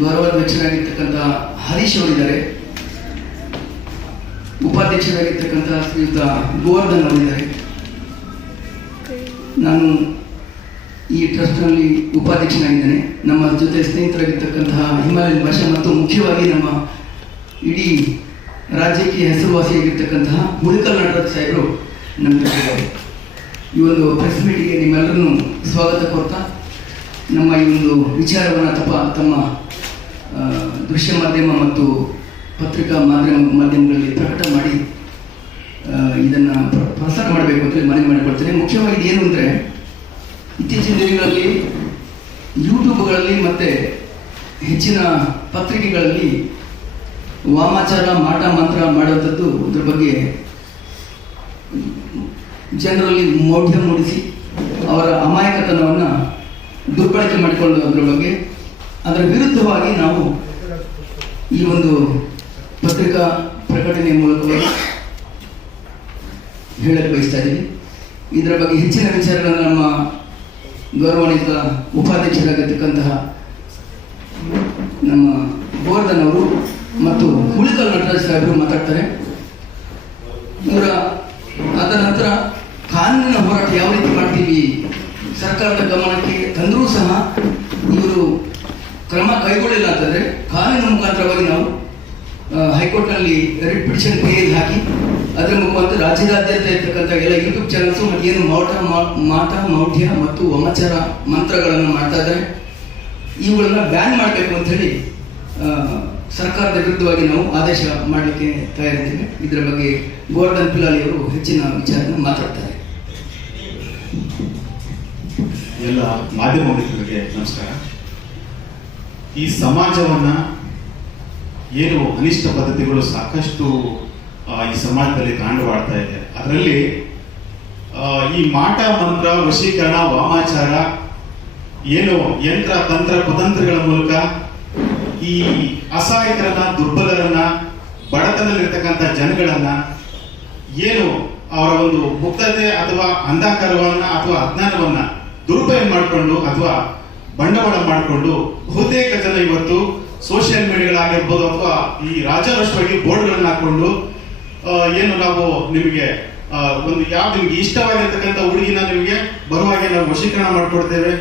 ಗೌರವಾಧ್ಯಕ್ಷರಾಗಿರ್ತಕ್ಕಂಥ ಹರೀಶ್ ಅವರಿದ್ದಾರೆ, ಉಪಾಧ್ಯಕ್ಷರಾಗಿರ್ತಕ್ಕಂಥ ಶ್ರೀಯುತ ಗೋವರ್ಧನ್ ಅವರಿದ್ದಾರೆ. ನಾನು ಈ ಟ್ರಸ್ಟ್ನಲ್ಲಿ ಉಪಾಧ್ಯಕ್ಷನಾಗಿದ್ದೇನೆ. ನಮ್ಮ ಜೊತೆ ಸ್ನೇಹಿತರಾಗಿರ್ತಕ್ಕಂತಹ ಹಿಮಾಲಯನ್ ಭಾಷೆ ಮತ್ತು ಮುಖ್ಯವಾಗಿ ನಮ್ಮ ಇಡೀ ರಾಜ್ಯಕ್ಕೆ ಹೆಸರುವಾಸಿಯಾಗಿರ್ತಕ್ಕಂತಹ ಹುಡುಕಲ್ ನಟರಾಜ್ ಸಾಹೇಬರು ನಮ್ಮ ಜೊತೆ ಈ ಒಂದು ಪ್ರೆಸ್ ಮೀಟಿಗೆ ನಿಮ್ಮೆಲ್ಲರನ್ನು ಸ್ವಾಗತ ಕೋರ್ತಾ ನಮ್ಮ ಈ ಒಂದು ವಿಚಾರವನ್ನು ತಮ್ಮ ದೃಶ್ಯ ಮಾಧ್ಯಮ ಮತ್ತು ಪತ್ರಿಕಾ ಮಾಧ್ಯಮಗಳಲ್ಲಿ ಪ್ರಕಟ ಮಾಡಿ ಇದನ್ನು ಪ್ರಸಾರ ಮಾಡಬೇಕು ಅಂತೇಳಿ ಮನವಿ ಮಾಡಿಕೊಳ್ತೇನೆ. ಮುಖ್ಯವಾಗಿ ಏನು ಅಂದರೆ, ಇತ್ತೀಚಿನ ದಿನಗಳಲ್ಲಿ ಯೂಟ್ಯೂಬ್ಗಳಲ್ಲಿ ಮತ್ತು ಹೆಚ್ಚಿನ ಪತ್ರಿಕೆಗಳಲ್ಲಿ ವಾಮಾಚಾರ ಮಾಟ ಮಂತ್ರ ಮಾಡುವಂಥದ್ದು, ಇದ್ರ ಬಗ್ಗೆ ಜನರಲ್ಲಿ ಮೌಢ್ಯ ಮೂಡಿಸಿ ಅವರ ಅಮಾಯಕತನವನ್ನು ದುರ್ಬಳಕೆ ಮಾಡಿಕೊಳ್ಳುವುದರ ಬಗ್ಗೆ ಅದರ ವಿರುದ್ಧವಾಗಿ ನಾವು ಈ ಒಂದು ಪತ್ರಿಕಾ ಪ್ರಕಟಣೆಯ ಮೂಲಕವಾಗಿ ಹೇಳಲು ಬಯಸ್ತಾ ಇದ್ದೀವಿ. ಇದರ ಬಗ್ಗೆ ಹೆಚ್ಚಿನ ವಿಚಾರಗಳನ್ನು ನಮ್ಮ ಗೌರವಾನ್ವಿತ ಉಪಾಧ್ಯಕ್ಷರಾಗಿರ್ತಕ್ಕಂತಹ ನಮ್ಮ ಗೋವರ್ಧನ್ ಅವರು ಮತ್ತು ಹುಡುಕಲ್ ನಟರಾಜ್ ಸಾಹೇಬರು ಮಾತಾಡ್ತಾರೆ. ಅದ ನಂತರ ಕಾನೂನಿನ ಹೋರಾಟ ಯಾವ ರೀತಿ ಮಾಡ್ತೀವಿ ಸರ್ಕಾರದ ಗಮನಕ್ಕೆ ತಂದರೂ ಸಹ ಇವರು ಕ್ರಮ ಕೈಗೊಳ್ಳಿಲ್ಲ ಅಂತಂದರೆ ಕಾನೂನಿನ ಮುಖಾಂತರವಾಗಿ ನಾವು ಹೈಕೋರ್ಟ್ನಲ್ಲಿ ರಿಟ್ ಪಿಟಿಷನ್ ಕೈಯಲ್ಲಿ ಹಾಕಿ ಅದರ ಮುಖಾಂತರ ರಾಜ್ಯಾದ್ಯಂತ ಇರ್ತಕ್ಕಂಥ ಎಲ್ಲ ಯೂಟ್ಯೂಬ್ ಚಾನಲ್ಸು ಮತ್ತು ಏನು ಮಾಟ ಮೌಢ್ಯ ಮತ್ತು ವಾಮಾಚಾರ ಮಂತ್ರಗಳನ್ನು ಮಾಡ್ತಾ ಇದ್ದಾರೆ, ಇವುಗಳನ್ನ ಬ್ಯಾನ್ ಮಾಡಬೇಕು ಅಂಥೇಳಿ ಸರ್ಕಾರದ ವಿರುದ್ಧವಾಗಿ ನಾವು ಆದೇಶ ಮಾಡಲಿಕ್ಕೆ ತಯಾರಿದ್ದೇವೆ. ಇದರ ಬಗ್ಗೆ ಗೋವರ್ಧನ್ ಪಿಲಾಲಿ ಅವರು ಹೆಚ್ಚಿನ ವಿಚಾರವನ್ನು ಮಾತಾಡ್ತಾರೆ. ಎಲ್ಲ ಮಾಧ್ಯಮ ಮಿತ್ರರಿಗೆ ನಮಸ್ಕಾರ. ಈ ಸಮಾಜವನ್ನ ಏನು ಅನಿಷ್ಟ ಪದ್ಧತಿಗಳು ಸಾಕಷ್ಟು ಈ ಸಮಾಜದಲ್ಲಿ ತಾಂಡವಾಡ್ತಾ ಇದೆ. ಅದರಲ್ಲಿ ಈ ಮಾಟ ಮಂತ್ರ, ವಶೀಕರಣ, ವಾಮಾಚಾರ, ಏನು ಯಂತ್ರ ತಂತ್ರ ಕುತಂತ್ರಗಳ ಮೂಲಕ ಈ ಅಸಹಾಯಕರನ್ನ, ದುರ್ಬಲರನ್ನ, ಬಡತನದಲ್ಲಿರ್ತಕ್ಕಂಥ ಜನಗಳನ್ನ ಏನು ಅವರ ಒಂದು ಮುಕ್ತತೆ ಅಥವಾ ಅಂಧಕಾರವನ್ನ ಅಥವಾ ಅಜ್ಞಾನವನ್ನ ದುರುಪಯೋಗ ಮಾಡಿಕೊಂಡು ಅಥವಾ ಬಂಡವಾಳ ಮಾಡಿಕೊಂಡು ಬಹುತೇಕ ಜನ ಇವತ್ತು ಸೋಷಿಯಲ್ ಮೀಡಿಯಾಗಳಾಗಿರ್ಬೋದು ಅಥವಾ ಈ ರಾಜಾರೋಷವಾಗಿ ಬೋರ್ಡ್ಗಳನ್ನ ಹಾಕೊಂಡು ಏನು ನಾವು ನಿಮಗೆ ಒಂದು ಯಾವ್ದು ನಿಮ್ಗೆ ಇಷ್ಟವಾಗಿರ್ತಕ್ಕಂಥ ಹುಡುಗಿನ ನಿಮಗೆ ಬರುವಾಗೆ ನಾವು ವಶೀಕರಣ ಮಾಡಿಕೊಡ್ತೇವೆ,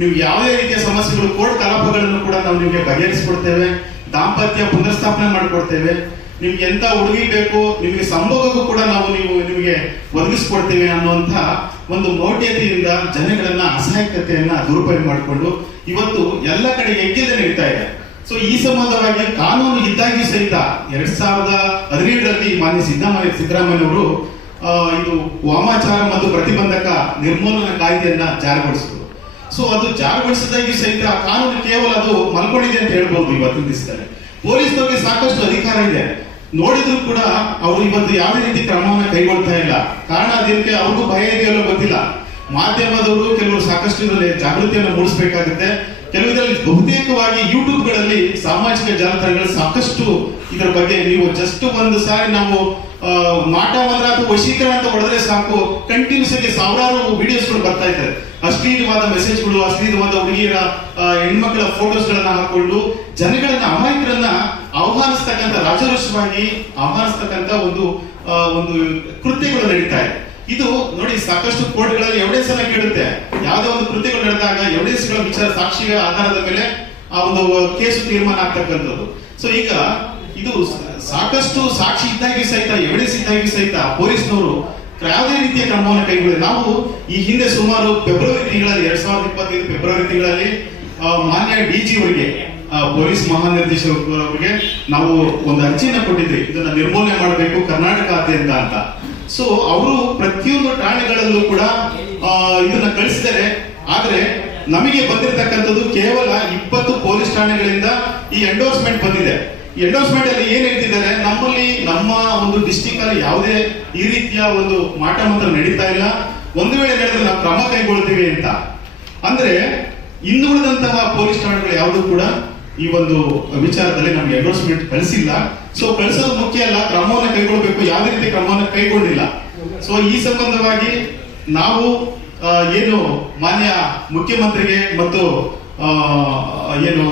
ನಿಮ್ಗೆ ಯಾವುದೇ ರೀತಿಯ ಸಮಸ್ಯೆಗಳು, ಕೋರ್ಟ್ ಕಲಾಪಗಳನ್ನು ಕೂಡ ನಾವು ನಿಮಗೆ ಬಗೆಹರಿಸಿಕೊಡ್ತೇವೆ, ದಾಂಪತ್ಯ ಪುನರ್ಸ್ಥಾಪನೆ ಮಾಡಿಕೊಡ್ತೇವೆ, ನಿಮ್ಗೆ ಎಂತ ಹುಡುಗಿ ಬೇಕು ನಿಮಗೆ ಸಂಭೋಗಕ್ಕೂ ಕೂಡ ನಾವು ನಿಮಗೆ ಒದಗಿಸ್ಕೊಡ್ತೇವೆ ಅನ್ನುವಂಥ ಒಂದು ಮೌಢ್ಯತೆಯಿಂದ ಜನಗಳನ್ನ ಅಸಹಾಯಕತೆಯನ್ನ ದುರುಪಯೋಗ ಮಾಡಿಕೊಂಡು ಇವತ್ತು ಎಲ್ಲ ಕಡೆ ಹೆಜ್ಜೆ ನಡೀತಾ ಇದೆ. ಸೊ ಈ ಸಂಬಂಧವಾಗಿ ಕಾನೂನು ಇದ್ದಾಗಿಯೂ ಸಹಿತ 2017ರಲ್ಲಿ ಮಾನ್ಯ ಸಿದ್ದರಾಮಯ್ಯ ಅವರು ಇದು ವಾಮಾಚಾರ ಮತ್ತು ಪ್ರತಿಬಂಧಕ ನಿರ್ಮೂಲನಾ ಕಾಯ್ದೆಯನ್ನ ಜಾರಿಗೊಳಿಸಿದ್ರು. ಸೊ ಅದು ಜಾರಿಗೊಳಿಸಿದಾಗಿಯೂ ಸಹಿತ ಆ ಕಾನೂನು ಕೇವಲ ಅದು ಮಲ್ಕೊಂಡಿದೆ ಅಂತ ಹೇಳ್ಬೋದು. ಇವತ್ತಿನ ದಿವಸದಲ್ಲಿ ಪೊಲೀಸರಿಗೆ ಸಾಕಷ್ಟು ಅಧಿಕಾರ ಇದೆ, ನೋಡಿದ್ರು ಕೂಡ ಅವರು ಇವತ್ತು ಯಾವುದೇ ರೀತಿ ಕ್ರಮವನ್ನು ಕೈಗೊಳ್ತಾ ಇಲ್ಲ. ಕಾರಣ ಅದಕ್ಕೆ ಅವ್ರಿಗೂ ಭಯ ಇದೆಯಲ್ಲ ಗೊತ್ತಿಲ್ಲ. ಮಾಧ್ಯಮದವರು ಕೆಲವರು ಸಾಕಷ್ಟು ಇದರಲ್ಲಿ ಜಾಗೃತಿಯನ್ನು ಮೂಡಿಸಬೇಕಾಗುತ್ತೆ. ಕೆಲವು ಬಹುತೇಕವಾಗಿ ಯೂಟ್ಯೂಬ್ಗಳಲ್ಲಿ, ಸಾಮಾಜಿಕ ಜಾಲತಾಣಗಳಲ್ಲಿ ಸಾಕಷ್ಟು ಇದರ ಬಗ್ಗೆ ನೀವು ಜಸ್ಟ್ ಒಂದು ಸಾರಿ ನಾವು ಮಾಟ ಮಂತ್ರ ಅಥವಾ ವಶೀಕರಣ ಅಂತ ಹೊಡೆದ್ರೆ ಸಾಕು, ಕಂಟಿನ್ಯೂಸ್ ಆಗಿ ಸಾವಿರಾರು ವಿಡಿಯೋಸ್ಗಳು ಬರ್ತಾ ಇದ್ದಾರೆ. ಅಶ್ಲೀಲವಾದ ಮೆಸೇಜ್ಗಳು, ಅಶ್ಲೀಲವಾದ ಹುಡುಗಿಯರ ಹೆಣ್ಮಕ್ಳ ಫೋಟೋಸ್ಗಳನ್ನ ಹಾಕೊಂಡು ಜನಗಳನ್ನ, ಅಮಾಯಕರನ್ನ ಆಹ್ವಾನಿಸ್ತಕ್ಕಂಥ, ರಾಜರೋಷವಾಗಿ ಆಹ್ವಾನಿಸ್ತಕ್ಕಂಥ ಒಂದು ಕೃತ್ಯಗಳು ನಡೀತಾ ಇದೆ. ಇದು ನೋಡಿ, ಸಾಕಷ್ಟು ಕೋರ್ಟ್ಗಳಲ್ಲಿ ಎವಿಡೆನ್ಸ್ ಕೇಳುತ್ತೆ. ಯಾವುದೇ ಒಂದು ಕೃತ್ಯಗಳು ನಡೆದಾಗ ಎವಿಡೆನ್ಸ್ಗಳ ವಿಚಾರ, ಸಾಕ್ಷಿಗಳ ಆಧಾರದ ಮೇಲೆ ಆ ಒಂದು ಕೇಸು ತೀರ್ಮಾನ ಆಗ್ತಕ್ಕಂಥದ್ದು. ಸೊ ಈಗ ಇದು ಸಾಕಷ್ಟು ಸಾಕ್ಷಿ ಇದ್ದಾಗಿ ಸಹಿತ, ಎವಿಡೆನ್ಸ್ ಇದ್ದಾಗಿ ಸಹಿತ ಪೊಲೀಸ್ನವರು ಯಾವುದೇ ರೀತಿಯ ಕ್ರಮವನ್ನು ಕೈಗೊಳ್ಳಿ. ನಾವು ಈ ಹಿಂದೆ ಸುಮಾರು ಫೆಬ್ರವರಿ ತಿಂಗಳಲ್ಲಿ 2025 ಫೆಬ್ರವರಿ ತಿಂಗಳಲ್ಲಿ ಮಾನ್ಯ ಡಿಜಿ ಅವರಿಗೆ, ಪೊಲೀಸ್ ಮಹಾನಿರ್ದೇಶಕರಿಗೆ ನಾವು ಒಂದು ಅರ್ಜಿಯನ್ನು ಕೊಟ್ಟಿದ್ವಿ, ಇದನ್ನ ನಿರ್ಮೂಲನೆ ಮಾಡಬೇಕು ಕರ್ನಾಟಕಾದ್ಯಂತ ಅಂತ. ಸೊ ಅವರು ಪ್ರತಿಯೊಂದು ಠಾಣೆಗಳಲ್ಲೂ ಕೂಡ ಇದನ್ನ ಕಳಿಸಿದ್ದಾರೆ. ಆದ್ರೆ ನಮಗೆ ಬಂದಿರತಕ್ಕಂಥದ್ದು ಕೇವಲ 20 ಪೊಲೀಸ್ ಠಾಣೆಗಳಿಂದ ಈ ಎಂಡೋರ್ಸ್ಮೆಂಟ್ ಬಂದಿದೆ. ಈ ಎಂಡೋರ್ಸ್ಮೆಂಟ್ ಅಲ್ಲಿ ಏನ್ ಹೇಳ್ತಿದ್ದಾರೆ, ನಮ್ಮಲ್ಲಿ ನಮ್ಮ ಒಂದು ಡಿಸ್ಟಿಕ್ ಅಲ್ಲಿ ಯಾವುದೇ ಈ ರೀತಿಯ ಒಂದು ಮಾಟ ಮಂತ್ರ ನಡೀತಾ ಇಲ್ಲ, ಒಂದು ವೇಳೆ ನಡೆದ್ರೆ ನಾವು ಕ್ರಮ ಕೈಗೊಳ್ತೀವಿ ಅಂತ. ಅಂದ್ರೆ ಇನ್ನುಳಿದಂತಹ ಪೊಲೀಸ್ ಠಾಣೆಗಳು ಯಾವುದು ಕೂಡ ಈ ಒಂದು ವಿಚಾರದಲ್ಲಿ ನಮ್ಗೆ ಎಂಡೋರ್ಸ್ಮೆಂಟ್ ಕಳಿಸಿಲ್ಲ. ಸೊ ಕಳಿಸೋದು ಮುಖ್ಯ ಅಲ್ಲ, ಕ್ರಮವನ್ನು ಕೈಗೊಳ್ಳಬೇಕು. ಯಾವುದೇ ರೀತಿ ಕ್ರಮವನ್ನು ಕೈಗೊಂಡಿಲ್ಲ. ಸೊ ಈ ಸಂಬಂಧವಾಗಿ ನಾವು ಏನು ಮಾನ್ಯ ಮುಖ್ಯಮಂತ್ರಿಗೆ ಮತ್ತು ಏನು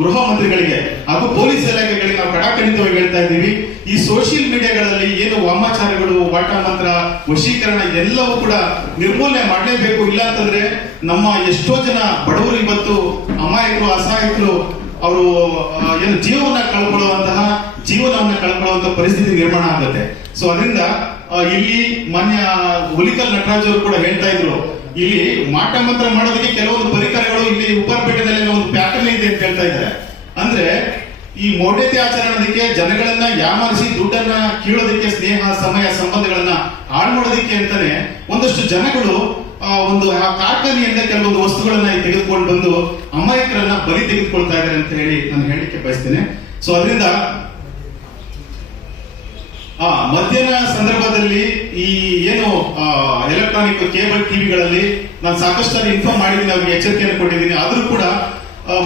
ಗೃಹ ಮಂತ್ರಿಗಳಿಗೆ ಹಾಗೂ ಪೊಲೀಸ್ ಇಲಾಖೆಗಳಿಗೆ ನಾವು ಕಡಾಖಂಡಿತವಾಗಿ ಹೇಳ್ತಾ ಇದ್ದೀವಿ, ಈ ಸೋಷಿಯಲ್ ಮೀಡಿಯಾಗಳಲ್ಲಿ ಏನು ವಾಮಾಚಾರಗಳು, ವಾಟ ಮಂತ್ರ, ವಶೀಕರಣ ಇದೆಲ್ಲವೂ ಕೂಡ ನಿರ್ಮೂಲನೆ ಮಾಡಲೇಬೇಕು. ಇಲ್ಲ ಅಂತಂದ್ರೆ ನಮ್ಮ ಎಷ್ಟೋ ಜನ ಬಡವರು ಇವತ್ತು ಅಮಾಯಕರು, ಅಸಹಾಯಕರು ಅವರು ಏನು ಜೀವನವನ್ನ ಕಳ್ಕೊಳ್ಳುವಂತಹ ಪರಿಸ್ಥಿತಿ ನಿರ್ಮಾಣ ಆಗುತ್ತೆ. ಸೊ ಅದರಿಂದ ಇಲ್ಲಿ ಮಾನ್ಯ ಹುಲಿಕಲ್ ನಟರಾಜ್ ಅವರು ಕೂಡ ಹೇಳ್ತಾ ಇದ್ರು, ಇಲ್ಲಿ ಮಾಟ ಮಂತ್ರ ಮಾಡೋದಕ್ಕೆ ಕೆಲವೊಂದು ಪರಿಕರಗಳು ಇಲ್ಲಿ ಉಪ್ಪರಪೇಟೆದಲ್ಲಿ ಒಂದು ಪ್ಯಾಟರ್ನ್ ಇದೆ ಅಂತ ಹೇಳ್ತಾ ಇದ್ದಾರೆ. ಅಂದ್ರೆ ಈ ಮೌಢ್ಯತೆ ಆಚರಣೆಗೆ ಜನಗಳನ್ನ ಯಾಮಾರಿಸಿ ದುಡ್ಡನ್ನ ಕೀಳೋದಕ್ಕೆ, ಸ್ನೇಹ ಸಮಯ ಸಂಬಂಧಗಳನ್ನ ಹಾಳು ಮಾಡೋದಕ್ಕೆ ಅಂತಾನೆ ಒಂದಷ್ಟು ಜನಗಳು ಒಂದು ಕಾರ್ಖಾನೆಯಿಂದ ಕೆಲವೊಂದು ವಸ್ತುಗಳನ್ನ ತೆಗೆದುಕೊಂಡು ಬಂದು ಅಮಾಯಕರನ್ನ ಬಲಿ ತೆಗೆದುಕೊಳ್ತಾ ಇದ್ದಾರೆ ಅಂತ ಹೇಳಿ ನಾನು ಹೇಳಿಕೆ ಬಯಸ್ತೇನೆ. ಸೊ ಅದರಿಂದ ಮಧ್ಯಾಹ್ನ ಸಂದರ್ಭದಲ್ಲಿ ಈ ಏನು ಎಲೆಕ್ಟ್ರಾನಿಕ್ ಕೇಬಲ್ ಟಿವಿಗಳಲ್ಲಿ ನಾನು ಸಾಕಷ್ಟು ಇನ್ಫಾರ್ಮ್ ಮಾಡಿದ್ದೀನಿ, ಅವ್ರಿಗೆ ಎಚ್ಚರಿಕೆಯನ್ನು ಕೊಟ್ಟಿದ್ದೀನಿ. ಆದ್ರೂ ಕೂಡ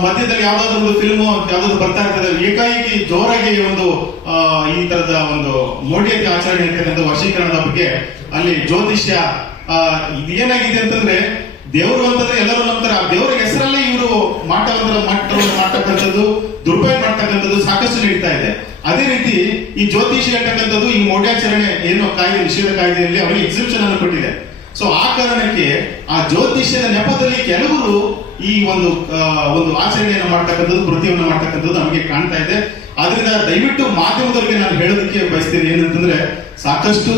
ಮಧ್ಯದಲ್ಲಿ ಯಾವ್ದಾದ್ರು ಒಂದು ಫಿಲ್ಮ್ ಯಾವ್ದಾದ್ರು ಬರ್ತಾ ಇರ್ತದೆ, ಏಕಾಏಕಿ ಜೋರಾಗಿ ಒಂದು ಈ ತರದ ಒಂದು ಮೌಢ್ಯತೆ ಆಚರಣೆ ಇರ್ತಕ್ಕಂಥ ವಶೀಕರಣದ ಬಗ್ಗೆ ಅಲ್ಲಿ ಜ್ಯೋತಿಷ್ಯ ಇದೇನಾಗಿದೆ ಅಂತಂದ್ರೆ, ದೇವರು ಅಂತಂದ್ರೆ ಎಲ್ಲರೂ ನಂತರ ದೇವರ ಹೆಸರಲ್ಲೇ ಇವರು ಮಾಡ್ತಕ್ಕಂಥದ್ದು, ದುರುಪಯೋಗ ಮಾಡ್ತಕ್ಕಂಥದ್ದು ಸಾಕಷ್ಟು ನಡೀತಾ ಇದೆ. ಅದೇ ರೀತಿ ಈ ಜ್ಯೋತಿಷಿ ಹೇಳ್ತಕ್ಕಂಥದ್ದು ಈ ಮೌಢ್ಯಾಚರಣೆ ಏನು ಕಾಯ್ದೆ, ನಿಷೇಧ ಕಾಯ್ದೆಯಲ್ಲಿ ಅವರಿಗೆ ಎಕ್ಸಿಬಿಷನ್ ಅನ್ನು ಕೊಟ್ಟಿದೆ. ಸೊ ಆ ಕಾರಣಕ್ಕೆ ಆ ಜ್ಯೋತಿಷ್ಯದ ನೆಪದಲ್ಲಿ ಕೆಲವರು ಈ ಒಂದು ಆಚರಣೆಯನ್ನು ಮಾಡ್ತಕ್ಕಂಥದ್ದು, ಕೃತಿಯನ್ನು ಮಾಡ್ತಕ್ಕಂಥದ್ದು ನಮಗೆ ಕಾಣ್ತಾ ಇದೆ. ಆದ್ರಿಂದ ದಯವಿಟ್ಟು ಮಾಧ್ಯಮದವರಿಗೆ ನಾನು ಹೇಳೋದಕ್ಕೆ ಬಯಸ್ತೀನಿ ಏನಂತಂದ್ರೆ, ಸಾಕಷ್ಟು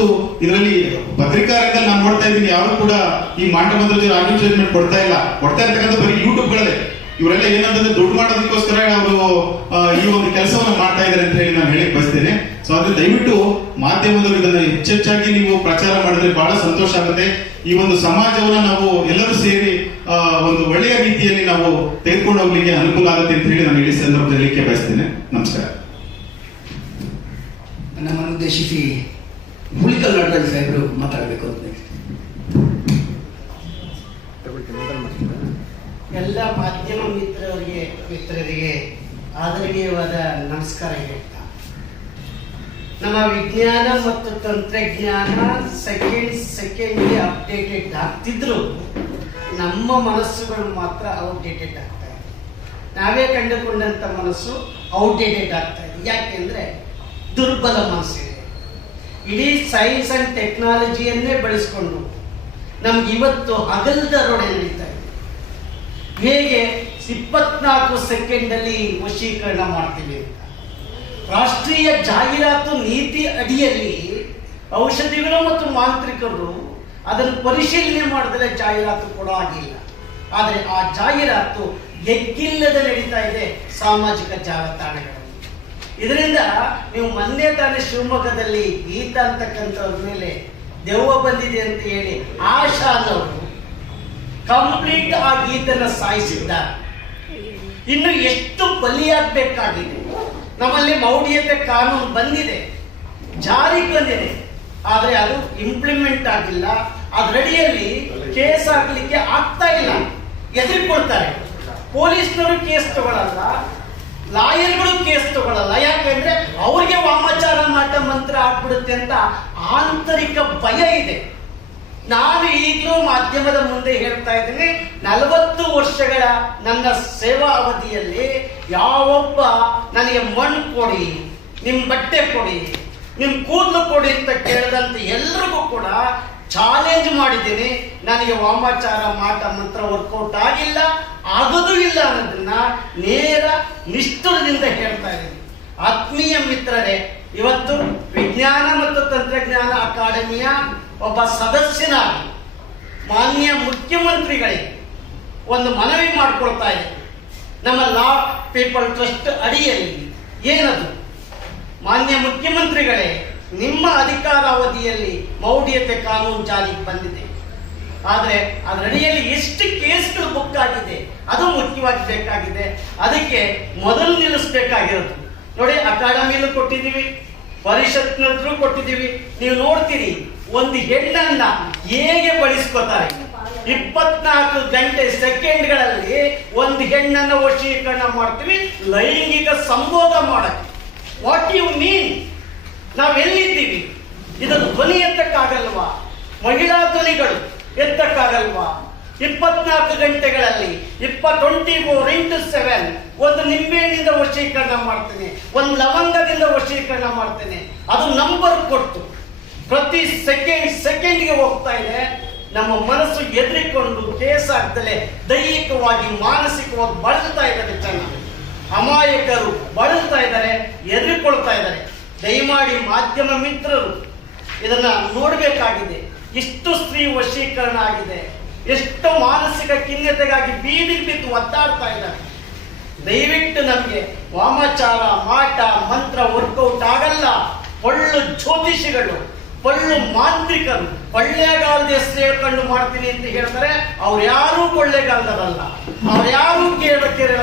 ಇದರಲ್ಲಿ ಪತ್ರಿಕಾರಂಗದಲ್ಲಿ ನಾನು ನೋಡ್ತಾ ಇದ್ದೀನಿ, ಯಾರು ಕೂಡ ಈ ಮಾಂಡಮಂತ್ರ ಅಡ್ವರ್ಟೈಸ್ಮೆಂಟ್ ಕೊಡ್ತಾ ಇರ್ತಕ್ಕಂಥ ಬರೀ ಯೂಟ್ಯೂಬ್ಗಳಲ್ಲೇ ಇವರೆಲ್ಲ ಏನಂತಂದ್ರೆ ದುಡ್ಡು ಮಾಡೋದಕ್ಕೋಸ್ಕರ ಅವರು ಈ ಒಂದು ಕೆಲಸವನ್ನು ಮಾಡ್ತಾ ಇದ್ದಾರೆ ಅಂತ ಹೇಳಿ ನಾನು ಹೇಳಕ್ ಬಯಸ್ತೇನೆ. ಸೊ ಅದ್ರ ದಯವಿಟ್ಟು ಮಾಧ್ಯಮದವರು ಇದನ್ನ ಹೆಚ್ಚೆಚ್ಚಾಗಿ ನೀವು ಪ್ರಚಾರ ಮಾಡಿದ್ರೆ ಬಹಳ ಸಂತೋಷ ಆಗುತ್ತೆ. ಈ ಒಂದು ಸಮಾಜವನ್ನ ನಾವು ಎಲ್ಲರೂ ಸೇರಿ ಒಂದು ಒಳ್ಳೆಯ ರೀತಿಯಲ್ಲಿ ನಾವು ತೆಗೆದುಕೊಂಡು ಹೋಗ್ಲಿಕ್ಕೆ ಅನುಕೂಲ ಆಗುತ್ತೆ ಅಂತ ಹೇಳಿ ನಾನು ಈ ಸಂದರ್ಭದಲ್ಲಿ ಹೇಳಿಕೆ ಬಯಸ್ತೇನೆ. ನಮಸ್ಕಾರ. ನಮ್ಮನ್ನು ಉದ್ದೇಶಿಸಿ ಹುಲಿಕಲ್ ನಟರಾಜ್ ಸಾಹೇಬರು ಮಾತಾಡಬೇಕು ಅಂತ. ಎಲ್ಲ ಮಾಧ್ಯಮ ಮಿತ್ರರಿಗೆ ಆದರಣೀಯವಾದ ನಮಸ್ಕಾರ ಹೇಳ್ತಾ, ನಮ್ಮ ವಿಜ್ಞಾನ ಮತ್ತು ತಂತ್ರಜ್ಞಾನ ಸೆಕೆಂಡ್ಗೆ ಅಪ್ಡೇಟೆಡ್ ಆಗ್ತಿದ್ರು, ನಮ್ಮ ಮನಸ್ಸುಗಳು ಮಾತ್ರ ಔಟ್ಡೇಟೆಡ್ ಆಗ್ತಾ ಇದೆ. ನಾವೇ ಕಂಡುಕೊಂಡಂತ ಮನಸ್ಸು ಔಟ್ಡೇಟೆಡ್ ಆಗ್ತಾ ಇದೆ. ಯಾಕೆಂದ್ರೆ ದುರ್ಬಲ ಮನಸ್ಸಿದೆ. ಇಡೀ ಸೈನ್ಸ್ ಅಂಡ್ ಟೆಕ್ನಾಲಜಿಯನ್ನೇ ಬಳಸಿಕೊಂಡು ನಮ್ಗೆ ಇವತ್ತು ಹಗಲದ ರೋಡೆ ನಡೀತಾ ಇದೆ. ಹೇಗೆ 24 ಸೆಕೆಂಡ್ ಅಲ್ಲಿ ವಶೀಕರಣ ಮಾಡ್ತೀವಿ ಅಂತ. ರಾಷ್ಟ್ರೀಯ ಜಾಹೀರಾತು ನೀತಿ ಅಡಿಯಲ್ಲಿ ಔಷಧಿಗಳು ಮತ್ತು ಮಾಂತ್ರಿಕರು ಅದನ್ನು ಪರಿಶೀಲನೆ ಮಾಡಿದ್ರೆ ಜಾಹೀರಾತು ಕೊಡೋ ಆಗಿಲ್ಲ. ಆದರೆ ಆ ಜಾಹೀರಾತು ಎಗ್ಗಿಲ್ಲದೆ ನಡೀತಾ ಇದೆ ಸಾಮಾಜಿಕ ಜಾಲತಾಣಗಳಲ್ಲಿ. ಇದರಿಂದ ನೀವು ಮೊನ್ನೆ ತಾನೇ ಶಿವಮೊಗ್ಗದಲ್ಲಿ ಗೀತ ಅಂತಕ್ಕಂಥವ್ರ ಮೇಲೆ ದೆವ್ವ ಬಂದಿದೆ ಅಂತ ಹೇಳಿ ಆಶಾ ಅನ್ನೋರು ಕಂಪ್ಲೀಟ್ ಆ ಗೀತನ್ನ ಸಾಯಿಸಿದ್ದಾರೆ. ಇನ್ನು ಎಷ್ಟು ಬಲಿಯಾಗಬೇಕಾಗಿದೆ. ನಮ್ಮಲ್ಲಿ ಮೌಢ್ಯತೆ ಕಾನೂನು ಬಂದಿದೆ, ಜಾರಿಗೆ ಬಂದಿದೆ, ಆದರೆ ಅದು ಇಂಪ್ಲಿಮೆಂಟ್ ಆಗಿಲ್ಲ. ಅದರಡಿಯಲ್ಲಿ ಕೇಸ್ ಹಾಕ್ಲಿಕ್ಕೆ ಆಗ್ತಾ ಇಲ್ಲ, ಎದುರುಕೊಳ್ತಾರೆ. ಪೊಲೀಸ್ನವರು ಕೇಸ್ ತಗೊಳ್ಳಲ್ಲ, ಲಾಯರ್ಗಳು ಕೇಸ್ ತಗೊಳ್ಳಲ್ಲ. ಯಾಕೆಂದ್ರೆ ಅವ್ರಿಗೆ ವಾಮಾಚಾರ ಮಾಟ ಮಂತ್ರ ಆಗ್ಬಿಡುತ್ತೆ ಅಂತ ಆಂತರಿಕ ಭಯ ಇದೆ. ನಾನು ಈಗಲೂ ಮಾಧ್ಯಮದ ಮುಂದೆ ಹೇಳ್ತಾ ಇದ್ದೀನಿ, 40 ವರ್ಷಗಳ ನನ್ನ ಸೇವಾ ಅವಧಿಯಲ್ಲಿ ಯಾವೊಬ್ಬ ನನಗೆ ಮಣ್ಣು ಕೊಡಿ, ನಿಮ್ ಬಟ್ಟೆ ಕೊಡಿ, ನಿಮ್ ಕೂದಲು ಕೊಡಿ ಅಂತ ಕೇಳಿದಂತ ಎಲ್ರಿಗೂ ಕೂಡ ಚಾಲೆಂಜ್ ಮಾಡಿದ್ದೀನಿ. ನನಗೆ ವಾಮಾಚಾರ ಮಾಟ ಮಂತ್ರ ವರ್ಕೌಟ್ ಆಗಿಲ್ಲ, ಆಗೋದು ಇಲ್ಲ ಅನ್ನೋದನ್ನ ನೇರ ನಿಷ್ಠುರದಿಂದ ಹೇಳ್ತಾ ಇದ್ದೀನಿ. ಆತ್ಮೀಯ ಮಿತ್ರರೇ, ಇವತ್ತು ವಿಜ್ಞಾನ ಮತ್ತು ತಂತ್ರಜ್ಞಾನ ಅಕಾಡೆಮಿಯ ಒಬ್ಬ ಸದಸ್ಯನಾಗಿ ಮಾನ್ಯ ಮುಖ್ಯಮಂತ್ರಿಗಳಿಗೆ ಒಂದು ಮನವಿ ಮಾಡಿಕೊಳ್ತಾ ಇದ್ದೀನಿ. ನಮ್ಮ ಲಾ ಪೀಪಲ್ ಟ್ರಸ್ಟ್ ಅಡಿಯಲ್ಲಿ ಏನದು, ಮಾನ್ಯ ಮುಖ್ಯಮಂತ್ರಿಗಳೇ, ನಿಮ್ಮ ಅಧಿಕಾರಾವಧಿಯಲ್ಲಿ ಮೌಢ್ಯತೆ ಕಾನೂನು ಜಾರಿಗೆ ಬಂದಿದೆ. ಆದರೆ ಅದರಡಿಯಲ್ಲಿ ಎಷ್ಟು ಕೇಸ್ಗಳು ಬುಕ್ ಆಗಿದೆ ಅದು ಮುಖ್ಯವಾಗಿ ಬೇಕಾಗಿದೆ. ಅದಕ್ಕೆ ಮೊದಲು ನಿಲ್ಲಿಸಬೇಕಾಗಿರೋದು ನೋಡಿ, ಅಕಾಡೆಮಿಯಲ್ಲೂ ಕೊಟ್ಟಿದ್ದೀವಿ, ಪರಿಷತ್ನಲ್ಲೂ ಕೊಟ್ಟಿದ್ದೀವಿ. ನೀವು ನೋಡ್ತೀರಿ, ಒಂದು ಹೆಣ್ಣನ್ನ ಹೇಗೆ ಬಳಸ್ಕೋತಾರೆ. 24 ಗಂಟೆ ಸೆಕೆಂಡ್ಗಳಲ್ಲಿ ಒಂದು ಹೆಣ್ಣನ್ನ ವಶೀಕರಣ ಮಾಡ್ತೀವಿ ಲೈಂಗಿಕ ಸಂಭೋಗ ಮಾಡಕ್ಕೆ. What you mean? ನಾವೆಲ್ಲಿದ್ದೀವಿ? ಇದನ್ನು ಧ್ವನಿ ಎತ್ತಕ್ಕಾಗಲ್ವಾ? ಮಹಿಳಾ ಧ್ವನಿಗಳು ಎತ್ತಕ್ಕಾಗಲ್ವಾ? 24 ಗಂಟೆಗಳಲ್ಲಿ 24x7 ಒಂದು ನಿಂಬೆಹಣ್ಣಿಂದ ವಶೀಕರಣ ಮಾಡ್ತೇನೆ, ಒಂದು ಲವಂಗದಿಂದ ವಶೀಕರಣ ಮಾಡ್ತೇನೆ. ಅದು ನಂಬರ್ ಕೊಟ್ಟು ಪ್ರತಿ ಸೆಕೆಂಡ್ಗೆ ಹೋಗ್ತಾ ಇದೆ. ನಮ್ಮ ಮನಸ್ಸು ಎದುರಿಕೊಂಡು ಕೇಸ್ ಆಗ್ತಲೇ ದೈಹಿಕವಾಗಿ ಮಾನಸಿಕವಾಗಿ ಬಳಲ್ತಾ ಇದ್ದಾರೆ. ಜನ ಅಮಾಯಕರು ಬಳಲ್ತಾ ಇದ್ದಾರೆ, ಎದುರಿಕೊಳ್ತಾ ಇದ್ದಾರೆ. ದಯಮಾಡಿ ಮಾಧ್ಯಮ ಮಿತ್ರರು ಇದನ್ನ ನೋಡಬೇಕಾಗಿದೆ. ಇಷ್ಟು ಸ್ತ್ರೀ ವಶೀಕರಣ ಆಗಿದೆ, ಎಷ್ಟು ಮಾನಸಿಕ ಖಿನ್ನತೆಗಾಗಿ ಬೀದಿಗೆ ಬಿದ್ದು ಒದ್ದಾಡ್ತಾ ಇದ್ದಾರೆ. ದಯವಿಟ್ಟು ನಮಗೆ ವಾಮಾಚಾರ ಮಾಟ ಮಂತ್ರ ವರ್ಕೌಟ್ ಆಗಲ್ಲ. ಪೊಳ್ಳು ಜ್ಯೋತಿಷಿಗಳು, ಪೊಳ್ಳು ಮಾಂತ್ರಿಕರು ಕೊಳ್ಳೇಗಾಲದ ಹೆಸರು ಹೇಳ್ಕೊಂಡು ಮಾಡ್ತೀನಿ ಅಂತ ಹೇಳ್ತಾರೆ. ಅವ್ರು ಯಾರೂ ಕೊಳ್ಳೇಗಾಲದಲ್ಲ, ಅವ್ರು ಯಾರೂ ಕೇರಳ